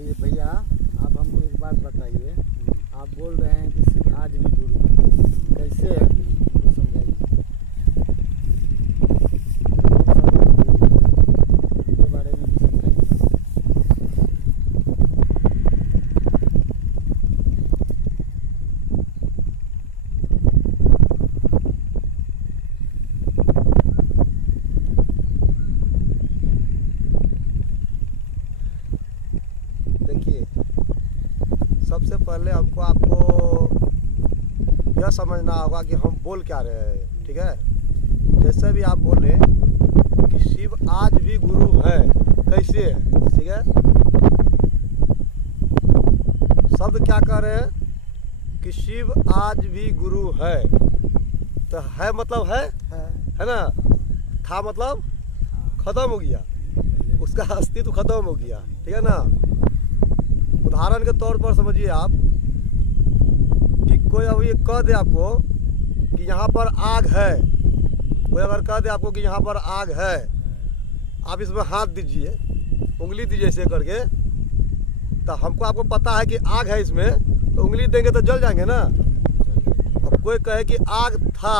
चलिए भैया, आप हमको एक बात बताइए। आप बोल रहे हैं कि सिर्फ आज भी गुरु है, कैसे है हमको समझाइए। इसके बारे में भी समझाइए। देखिए, सबसे पहले हमको आपको यह समझना होगा कि हम बोल क्या रहे हैं। ठीक है, जैसे भी आप बोले कि शिव आज भी गुरु है, कैसे है। ठीक है, शब्द क्या कह रहे हैं कि शिव आज भी गुरु है। तो है मतलब है ना, था मतलब खत्म हो गया, उसका अस्तित्व खत्म हो गया। ठीक है ना। उदाहरण के तौर पर समझिए आप कि कोई अब ये कह दे आपको कि यहाँ पर आग है। कोई अगर कह दे आपको कि यहाँ पर आग है, आप इसमें हाथ दीजिए, उंगली दीजिए ऐसे करके, तो हमको आपको पता है कि आग है इसमें, तो उंगली देंगे तो जल जाएंगे ना। अब कोई कहे कि आग था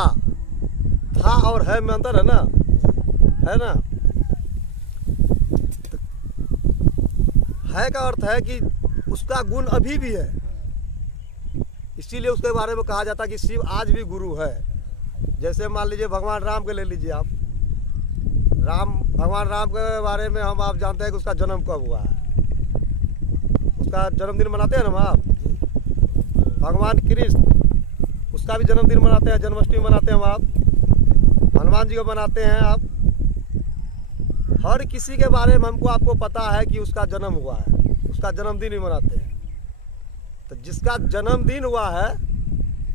और है में अंतर है ना, है ना। तो है का अर्थ है कि उसका गुण अभी भी है, इसीलिए उसके बारे में कहा जाता है कि शिव आज भी गुरु है। जैसे मान लीजिए भगवान राम के ले लीजिए आप। भगवान राम के बारे में आप जानते हैं कि उसका जन्म कब हुआ है। उसका जन्मदिन मनाते हैं ना आप। भगवान कृष्ण, उसका भी जन्मदिन मनाते हैं, जन्माष्टमी मनाते हैं आप। हनुमान जी को मनाते हैं आप। हर किसी के बारे में हमको आपको पता है कि उसका जन्म हुआ है, उसका जन्मदिन भी मनाते हैं। तो जिसका जन्मदिन हुआ है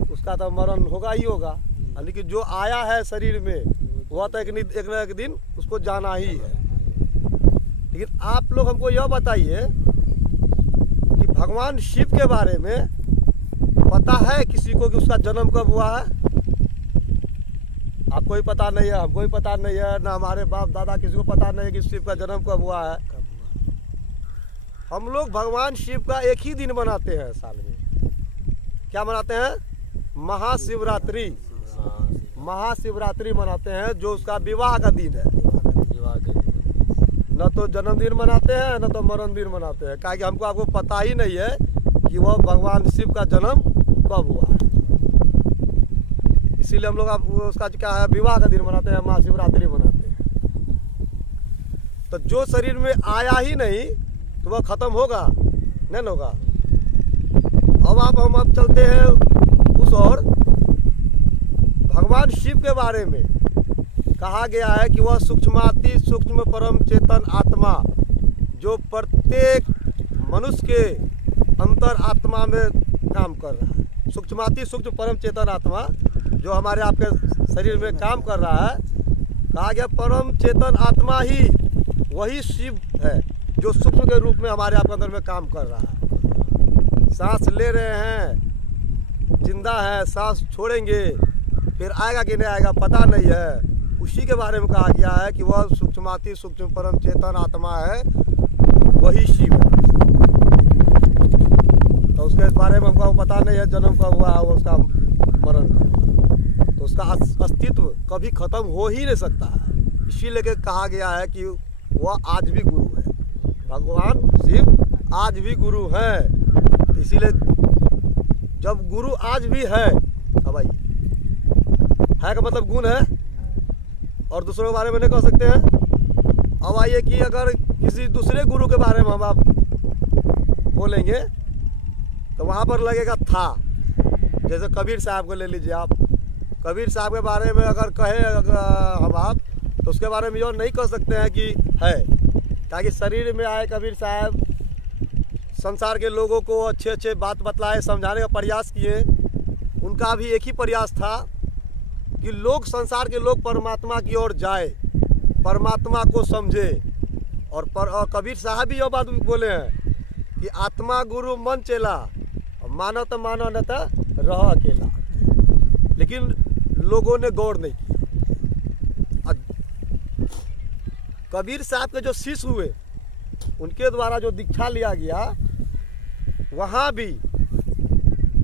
उसका तो मरण होगा ही होगा, लेकिन जो आया है शरीर में वह तो एक न एक दिन उसको जाना ही है। लेकिन आप लोग हमको यह बताइए कि भगवान शिव के बारे में पता है किसी को कि उसका जन्म कब हुआ है? आपको ही पता नहीं है, हमको ही पता नहीं है, ना हमारे बाप दादा किसी को पता नहीं है कि शिव का जन्म कब हुआ है। हम लोग भगवान शिव का एक ही दिन मनाते हैं साल में। क्या मनाते हैं? महाशिवरात्रि। महाशिवरात्रि मनाते हैं, जो उसका विवाह का दिन है। न तो जन्मदिन मनाते हैं न तो मरण दिन मनाते हैं, क्योंकि हमको आपको पता ही नहीं है कि वह भगवान शिव का जन्म कब हुआ है। इसीलिए हम लोग उसका क्या है, विवाह का दिन मनाते हैं, महाशिवरात्रि मनाते हैं। तो जो शरीर में आया ही नहीं तो वह खत्म होगा नहीं होगा। अब हम चलते हैं उस ओर। भगवान शिव के बारे में कहा गया है कि वह सूक्ष्माति सूक्ष्म परम चेतन आत्मा, जो प्रत्येक मनुष्य के अंतर आत्मा में काम कर रहा है। सूक्ष्माति सूक्ष्म परम चेतन आत्मा जो हमारे आपके शरीर में काम कर रहा है, कहा गया परम चेतन आत्मा ही वही शिव है, जो सूक्ष्म के रूप में हमारे आपके अंदर में काम कर रहा है। सांस ले रहे हैं, जिंदा है, सांस छोड़ेंगे फिर आएगा कि नहीं आएगा पता नहीं है। उसी के बारे में कहा गया है कि वह सूक्ष्माति सूक्ष्म परम चेतन आत्मा है, वही शिव है। तो उसके बारे में हमको पता नहीं है जन्म कब हुआ है, उसका मरण कब हुआ, तो उसका अस्तित्व कभी खत्म हो ही नहीं सकता है। इसीलिए कहा गया है कि वह आज भी गुरु है। भगवान शिव आज भी गुरु हैं। इसीलिए जब गुरु आज भी है, अब आइए, है का मतलब गुण है और दूसरों के बारे में नहीं कह सकते हैं। अब आइए कि अगर किसी दूसरे गुरु के बारे में हम आप बोलेंगे तो वहाँ पर लगेगा था। जैसे कबीर साहब को ले लीजिए आप। कबीर साहब के बारे में अगर कहे हम आप, तो उसके बारे में यह नहीं कह सकते हैं कि है, ताकि शरीर में आए कबीर साहब, संसार के लोगों को अच्छे अच्छे बात बतलाए, समझाने का प्रयास किए। उनका भी एक ही प्रयास था कि लोग, संसार के लोग परमात्मा की ओर जाए, परमात्मा को समझे। और कबीर साहब भी यह बात बोले हैं कि आत्मा गुरु मन चेला, मानो तो मानो न तो रह अकेला। लेकिन लोगों ने गौर नहीं किया। कबीर साहब के जो शिष्य हुए उनके द्वारा जो दीक्षा लिया गया, वहाँ भी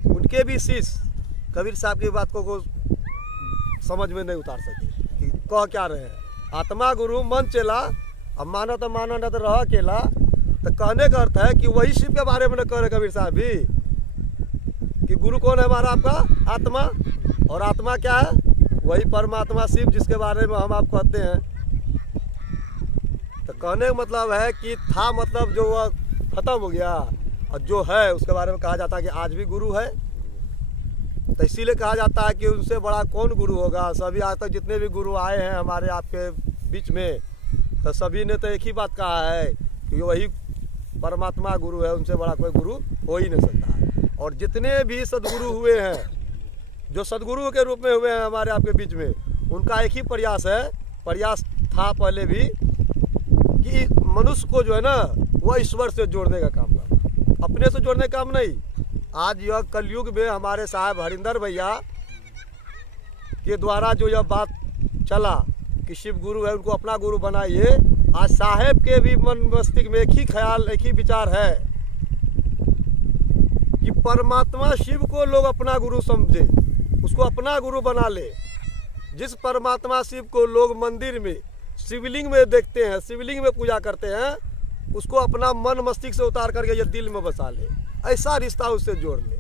उनके भी शिष्य कबीर साहब की बात को समझ में नहीं उतार सके कि कह क्या रहे हैं। आत्मा गुरु मन चेला, अब मानो तो मानो न तो रह अकेला। तो कहने का अर्थ है कि वही शिव के बारे में न कह रहे कबीर साहब भी कि गुरु कौन है हमारा, आपका आत्मा, और आत्मा क्या है, वही परमात्मा शिव जिसके बारे में हम आप कहते हैं। तो कहने का मतलब है कि था मतलब जो वह खत्म हो गया, और जो है उसके बारे में कहा जाता है कि आज भी गुरु है। तो इसीलिए कहा जाता है कि उनसे बड़ा कौन गुरु होगा। सभी आज तक जितने भी गुरु आए हैं हमारे आपके बीच में, तो सभी ने तो एक ही बात कहा है कि वही परमात्मा गुरु है, उनसे बड़ा कोई गुरु हो ही नहीं सकता। और जितने भी सदगुरु हुए हैं, जो सदगुरु के रूप में हुए हैं हमारे आपके बीच में, उनका एक ही प्रयास है, प्रयास था पहले भी, कि मनुष्य को जो है ना वह ईश्वर से जोड़ने का काम करना, अपने से जोड़ने का काम नहीं। आज यह कलयुग में हमारे साहब हरिंदर भैया के द्वारा जो यह बात चला कि शिव गुरु है, उनको अपना गुरु बनाइए। आज साहेब के भी मन मस्तिष्क में एक ही ख्याल, एक ही विचार है कि परमात्मा शिव को लोग अपना गुरु समझे, उसको अपना गुरु बना ले। जिस परमात्मा शिव को लोग मंदिर में शिवलिंग में देखते हैं, शिवलिंग में पूजा करते हैं, उसको अपना मन मस्तिष्क से उतार करके ये दिल में बसा ले, ऐसा रिश्ता उससे जोड़ ले।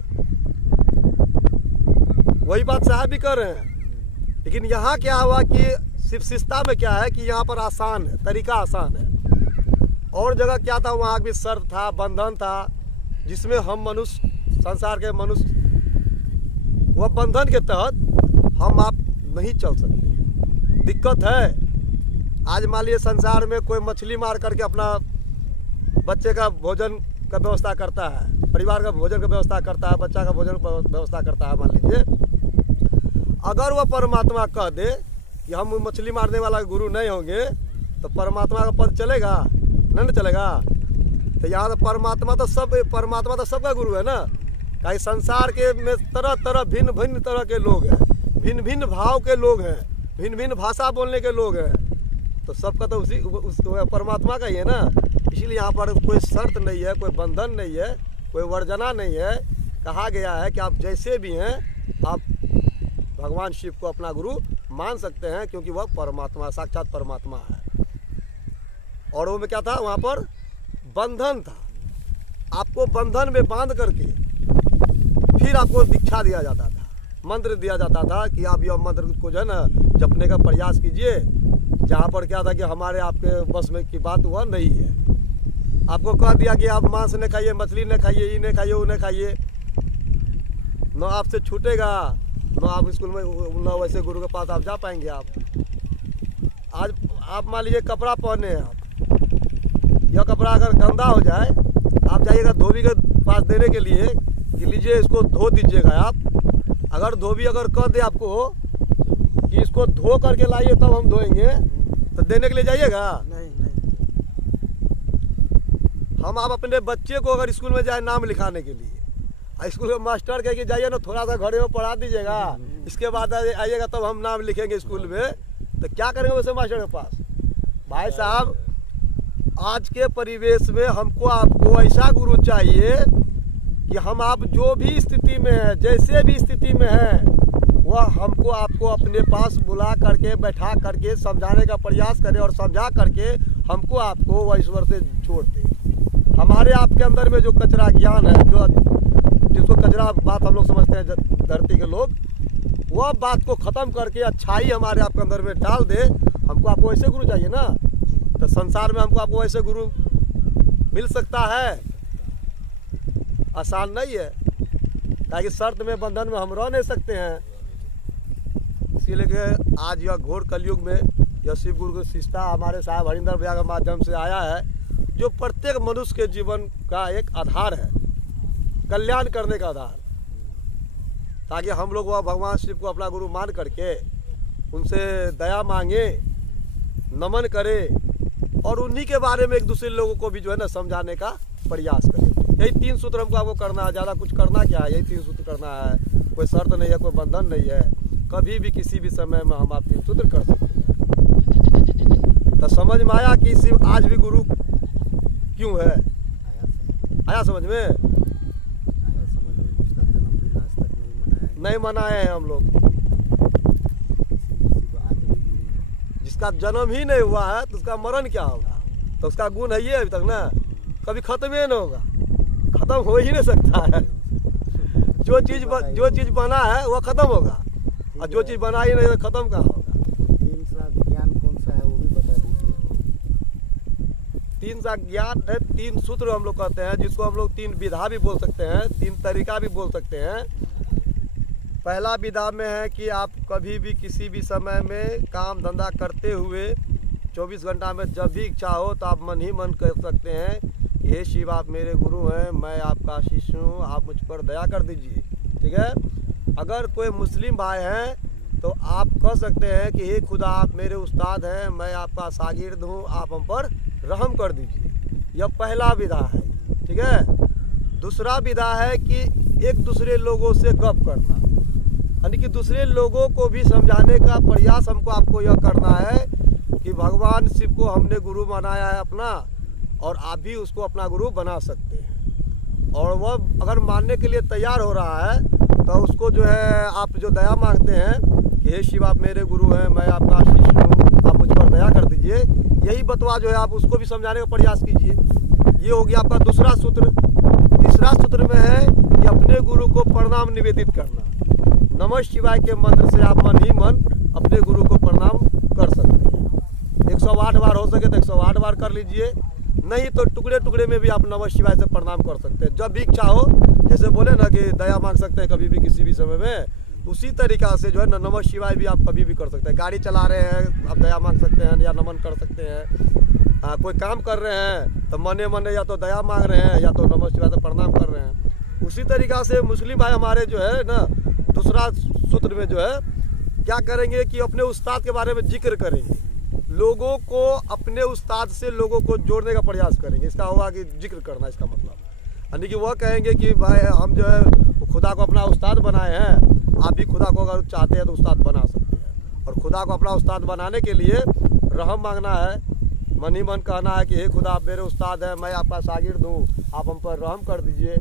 वही बात साहब भी कर रहे हैं। लेकिन यहाँ क्या हुआ कि शिव शिष्टता में क्या है कि यहाँ पर आसान है, तरीका आसान है। और जगह क्या था, वहाँ भी शर्त था, बंधन था, जिसमें हम मनुष्य, संसार के मनुष्य, वह बंधन के तहत हम आप नहीं चल सकते। दिक्कत है। आज मान लीजिए संसार में कोई मछली मार करके अपना बच्चे का भोजन का व्यवस्था करता है, परिवार का भोजन का व्यवस्था करता है, बच्चा का भोजन का व्यवस्था करता है। मान लीजिए अगर वह परमात्मा कह दे कि हम मछली मारने वाला गुरु नहीं होंगे, तो परमात्मा का पद चलेगा? नहीं चलेगा। तो यहाँ तो परमात्मा तो सबका गुरु है ना। कहीं संसार के में तरह तरह भिन्न भिन्न तरह के लोग हैं, भिन्न भिन्न भाव के लोग हैं, भिन्न भिन्न भाषा बोलने के लोग हैं। तो सबका तो उस परमात्मा का ही है ना। इसीलिए यहाँ पर कोई शर्त नहीं है, कोई बंधन नहीं है, कोई वर्जना नहीं है। कहा गया है कि आप जैसे भी हैं, आप भगवान शिव को अपना गुरु मान सकते हैं, क्योंकि वह परमात्मा, साक्षात परमात्मा है। और वो में क्या था, वहाँ पर बंधन था। आपको बंधन में बांध करके फिर आपको दीक्षा दिया जाता था, मंत्र दिया जाता था कि आप यह मंत्र को जो है ना जपने का प्रयास कीजिए। जहाँ पर क्या था कि हमारे आपके बस में की बात वह नहीं है। आपको कह दिया कि आप मांस न खाइए, मछली न खाइए, ये न खाइए, वो न खाइए, न आपसे छूटेगा, न आप स्कूल में, न वैसे गुरु के पास आप जा पाएंगे। आज आप मान लीजिए कपड़ा पहने हैं आप, यह कपड़ा अगर गंदा हो जाए, आप जाइएगा धोबी के पास देने के लिए कि लीजिए इसको धो दीजिएगा। आप अगर धोबी अगर कह दे आपको कि इसको धो करके लाइए तब हम धोएंगे, तो देने के लिए जाइएगा? नहीं। हम आप अपने बच्चे को अगर स्कूल में जाए नाम लिखाने के लिए, स्कूल में मास्टर कह के जाइए ना, थोड़ा सा घरे में पढ़ा दीजिएगा, इसके बाद आइएगा तब हम नाम लिखेंगे स्कूल में, तो क्या करेंगे वैसे मास्टर के पास? भाई साहब, आज के परिवेश में हमको आपको ऐसा गुरु चाहिए कि हम आप जो भी स्थिति में है, जैसे भी स्थिति में है, वह हमको आपको अपने पास बुला करके, बैठा करके समझाने का प्रयास करे, और समझा करके हमको आपको वह ईश्वर से जोड़ दे। हमारे आपके अंदर में जो कचरा ज्ञान है, जो जिसको कचरा बात हम लोग समझते हैं धरती के लोग, वह बात को ख़त्म करके अच्छाई हमारे आपके अंदर में डाल दे। हमको आपको ऐसे गुरु चाहिए ना। तो संसार में हमको आपको ऐसे गुरु मिल सकता है? आसान नहीं है, ताकि शर्त में, बंधन में हम रह नहीं सकते हैं। इसीलिए आज यह घोर कलयुग में यह शिव गुरु की शिष्टता हमारे साहब हरिंदर भैया के माध्यम से आया है, जो प्रत्येक मनुष्य के जीवन का एक आधार है, कल्याण करने का आधार, ताकि हम लोग वह भगवान शिव को अपना गुरु मान करके उनसे दया मांगे, नमन करें, और उन्हीं के बारे में एक दूसरे लोगों को भी जो है ना समझाने का प्रयास करें। यही 3 सूत्र हमको आपको करना है, ज़्यादा कुछ करना क्या है, यही 3 सूत्र करना है। कोई शर्त नहीं है, कोई बंधन नहीं है, कभी भी किसी भी समय में हम आप 3 सूत्र कर सकते हैं। तो समझ में आया कि शिव आज भी गुरु क्यों है। आया समझ में? आया समझ में? आया समझ में। उसका जन्मदिन आज तक नहीं मनाया नहीं मनाए हैं हम लोग। इसीलिए आज भी गुरु है। जिसका जन्म ही नहीं हुआ है तो उसका मरण क्या होगा? तो उसका गुण है ये अभी तक ना, कभी खत्म ही नहीं होगा, खत्म हो ही नहीं सकता है। जो चीज़ बना है वो खत्म होगा, और जो चीज़ बना ही नहीं तो खत्म कहाँ होगा। तीन सा विज्ञान कौन सा है वो भी बता दीजिए। तीन सा ज्ञान है, 3 सूत्र हम लोग कहते हैं, जिसको हम लोग 3 विधा भी बोल सकते हैं, 3 तरीका भी बोल सकते हैं। पहला विधा में है कि आप कभी भी किसी भी समय में काम धंधा करते हुए 24 घंटा में जब भी इच्छा हो तो आप मन ही मन कह सकते हैं कि हे शिव आप मेरे गुरु हैं, मैं आपका शिष्य हूँ, आप मुझ पर दया कर दीजिए। ठीक है। अगर कोई मुस्लिम भाई हैं तो आप कह सकते हैं कि हे खुदा आप मेरे उस्ताद हैं, मैं आपका शागिर्द हूँ, आप हम पर रहम कर दीजिए। यह पहला विधा है। ठीक है। दूसरा विधा है कि एक दूसरे लोगों से गप करना, यानी कि दूसरे लोगों को भी समझाने का प्रयास हमको आपको यह करना है कि भगवान शिव को हमने गुरु बनाया है अपना, और आप भी उसको अपना गुरु बना सकते हैं। और वह अगर मानने के लिए तैयार हो रहा है तो उसको जो है आप जो दया मांगते हैं कि हे शिव आप मेरे गुरु हैं, मैं आपका शिष्य हूँ, आप मुझ पर दया कर दीजिए, यही बतवा जो है आप उसको भी समझाने का प्रयास कीजिए। ये हो गया आपका दूसरा सूत्र। तीसरा सूत्र में है कि अपने गुरु को प्रणाम निवेदित करना। नमः शिवाय के मंत्र से आप मन ही मन अपने गुरु को प्रणाम कर सकते हैं। 108 बार हो सके तो 108 बार कर लीजिए, नहीं तो टुकड़े टुकड़े में भी आप नमः शिवाय से प्रणाम कर सकते हैं जब भी इच्छा हो। जैसे बोले ना कि दया मांग सकते हैं कभी भी किसी भी समय में, उसी तरीका से जो है ना नमः शिवाय भी आप कभी भी कर सकते हैं। गाड़ी चला रहे हैं आप दया मांग सकते हैं या नमन कर सकते हैं। कोई काम कर रहे हैं तो मने मने या तो दया मांग रहे हैं या तो नमः शिवाय से प्रणाम कर रहे हैं। उसी तरीका से मुस्लिम भाई हमारे जो है ना दूसरा सूत्र में जो है क्या करेंगे कि अपने उस्ताद के बारे में जिक्र करेंगे, लोगों को अपने उस्ताद से लोगों को जोड़ने का प्रयास करेंगे। इसका हुआ कि जिक्र करना, इसका मतलब यानी कि वह कहेंगे कि भाई हम जो है खुदा को अपना उस्ताद बनाए हैं, आप भी खुदा को अगर चाहते हैं तो उस्ताद बना सकते हैं। और खुदा को अपना उस्ताद बनाने के लिए रहम मांगना है, मन ही मन कहना है कि हे खुदा आप मेरे उस्ताद हैं, मैं आपका शागिर्द हूँ, आप हम पर रहम कर दीजिए।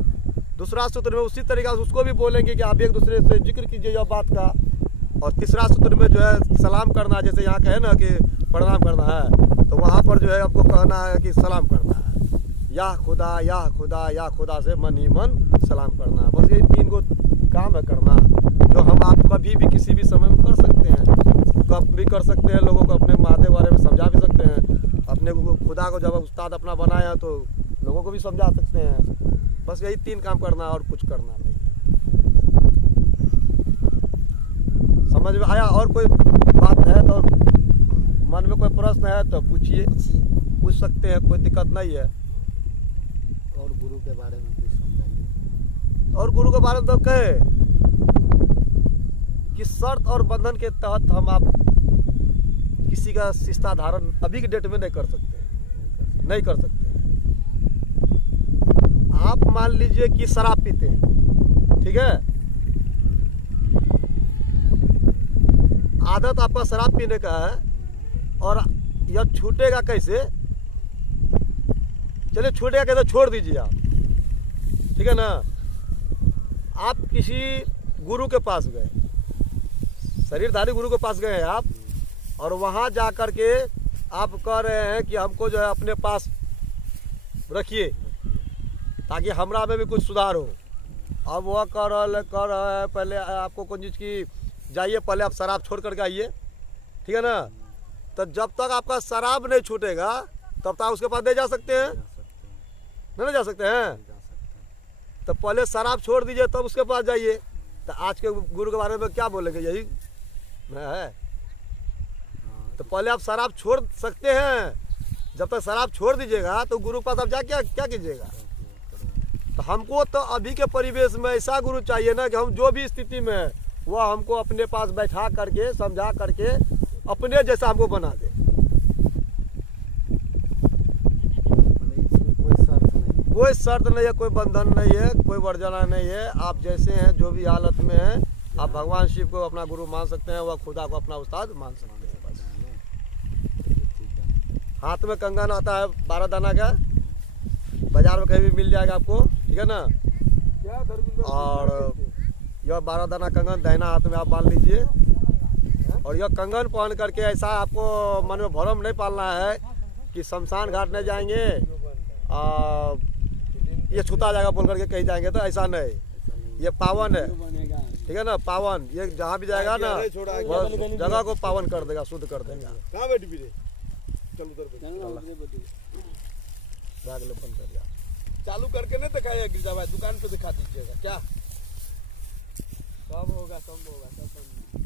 दूसरा सूत्र में उसी तरीका से उसको भी बोलेंगे कि आप एक दूसरे से जिक्र कीजिए यह बात का। और तीसरा सूत्र में जो है सलाम करना, जैसे यहाँ कहे ना कि प्रणाम करना है तो वहाँ पर जो है आपको कहना है कि सलाम करना है, या खुदा या खुदा या खुदा से मन ही मन सलाम करना है। बस यही 3 गो काम है करना, जो हम आप कभी भी किसी भी समय में कर सकते हैं। गप भी कर सकते हैं, लोगों को अपने महादेव बारे में समझा भी सकते हैं, अपने खुदा को जब उस्ताद अपना बनाया है तो लोगों को भी समझा सकते हैं। बस यही 3 काम करना और कुछ करना नहीं। समझ में आया? और कोई बात है तो मन में कोई प्रश्न है तो पूछिए, पूछ सकते हैं, कोई दिक्कत नहीं है। और गुरु के बारे में कुछ समझाइए। और गुरु के बारे में तो कहे कि शर्त और बंधन के तहत हम आप किसी का शिष्टा धारण अभी के डेट में नहीं कर सकते, नहीं कर सकते। आप मान लीजिए कि शराब पीते हैं, ठीक है, आदत आपका शराब पीने का है और यह छूटेगा कैसे? चलिए छूटेगा कैसे, छोड़ दीजिए आप, ठीक है ना। आप किसी गुरु के पास गए, शरीरधारी गुरु के पास गए हैं आप, और वहाँ जा कर के आप कह रहे हैं कि हमको जो है अपने पास रखिए ताकि हमरा में भी कुछ सुधार हो। अब वह कर रहा है पहले आपको कौन चीज़ की जाइए, पहले आप शराब छोड़ करके आइए, ठीक है ना। तो जब तक आपका शराब नहीं छूटेगा तब तक उसके पास नहीं जा सकते हैं, नहीं जा सकते हैं। तो पहले शराब छोड़ दीजिए तब उसके पास जाइए। तो आज के गुरु के बारे में क्या बोलेंगे? यही है। तो पहले आप शराब छोड़ सकते हैं, जब तक शराब छोड़ दीजिएगा तो गुरु के पास आप जा क्या कीजिएगा। तो हमको तो अभी के परिवेश में ऐसा गुरु चाहिए ना कि हम जो भी स्थिति में है वह हमको अपने पास बैठा करके समझा करके अपने जैसा हमको बना दे। कोई शर्त नहीं है, कोई बंधन नहीं है, कोई वर्जना नहीं है। आप जैसे हैं, जो भी हालत में हैं, आप भगवान शिव को अपना गुरु मान सकते हैं, वह खुदा को अपना उस्ताद मान सकते हैं। बस हाथ में कंगन आता है 12 दाना का, कहीं भी मिल जाएगा आपको, ठीक है ना। क्या धर्मेंद्र और यह 12 दाना कंगन दाहिना हाथ में आप बांध लीजिए। और यह कंगन पहन करके ऐसा आपको मन में भ्रम नहीं पालना है कि शमशान घाट नहीं जाएंगे ये छूता जाएगा बोल करके कहीं जाएंगे, तो ऐसा नहीं। ये पावन है, ठीक है ना, पावन। ये जहाँ भी जाएगा ना वह जगह को पावन कर देगा, शुद्ध कर देगा। कहाँ बैठ भी रे, चल उधर बैठ। बैग ले बंद कर दिया। चालू करके नहीं दिखाइए गिरजा भाई, दुकान पे दिखा दीजिएगा क्या। सब होगा सब होगा सब।